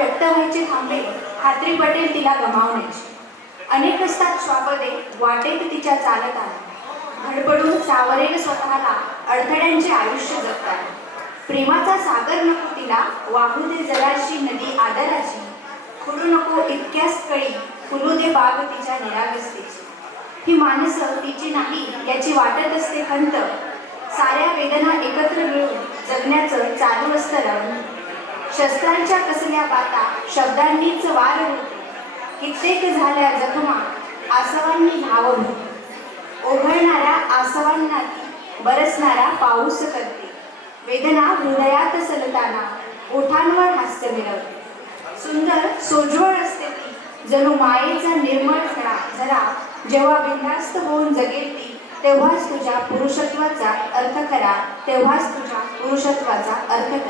व्यक्त व्हायचे थांबले, खात्री पटेल तिला गमावण्याची. अनेक असतात श्वापदे वाटेत तिच्या चालत आला, धडपडून सावरेल स्वतःला अडथळ्यांचे आयुष्य जगताना. प्रेमाचा सागर नको तिला, वाहू दे जराशी नदी आदराची, खुडू नको इतक्याच कळी, फुलू दे बाग तिच्या निरागसतेची. ही माणसं तिची नाही याची वाटत असते खंत, साऱ्या वेदना एकत्र मिळून जगण्याचं चालू असतं रवंथ. शस्त्रांच्या कसल्या बाता शब्दांनीच वार होते, कित्येक झाल्या जखमा आसवांनी धावून. ओघळणाऱ्या आसवांना बरसणारा पाऊस करते, वेदना हृदयात सलताना ओठांवर हास्य मिळवते. सुंदर सोज्वळ असते ती जणू मायेचा निर्मळ झरा, जेव्हा बिनधास्त होऊन जगेल ती तेव्हाच तुझ्या पुरुषत्वाचा अर्थ खरा, तेव्हाच तुझ्या पुरुषत्वाचा अर्थ खरा.